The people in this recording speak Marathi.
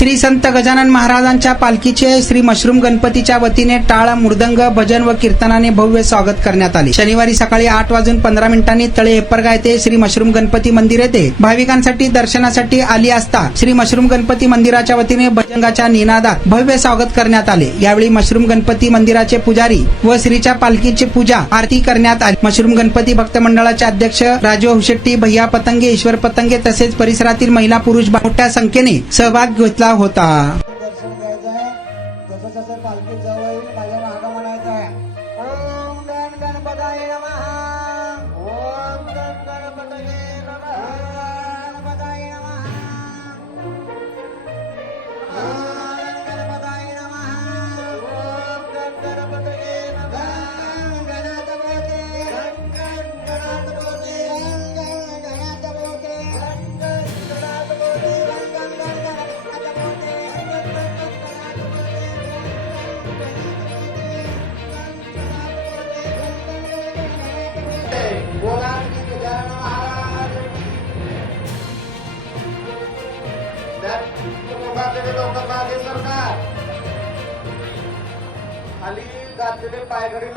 श्री संत गजानन महाराजांच्या पालखीचे श्री मशरूम गणपतीच्या वतीने टाळ, मृदंग, भजन व कीर्तनाने भव्य स्वागत करण्यात आले। शनिवारी सकाळी 8:15 तळे हेप्परगा येथे श्री मशरूम गणपती मंदिर येथे भाविकांसाठी दर्शनासाठी आली असता श्री मशरूम गणपती मंदिराच्या वतीने भजंगाच्या निनादात भव्य स्वागत करण्यात आले। यावेळी मशरूम गणपती मंदिराचे पुजारी व श्रीच्या पालखीची पूजा आरती करण्यात आली। मशरूम गणपती भक्त मंडळाचे अध्यक्ष राजू हुशेट्टी, भैया पतंगे, ईश्वर पतंगे तसेच परिसरातील महिला पुरुष मोठ्या संख्येने सहभाग घेतला होता। दर्शन घ्यायचं आहे, जसं जसं पालखी जवळ येईल माझ्या मागं म्हणायचं आहे, ओम गण गणपताय नमः, ओम गण गणपतये नमः, गणपताय नमः, ओम गणपताय नमः, ओम गण गणपतये नमः, गणात बोते, गणात बोते, गणात बोते, गणात बोते, बोला गजानन महाराज मुखातले लोक मागे सरकार खाली घातलेले पायघडी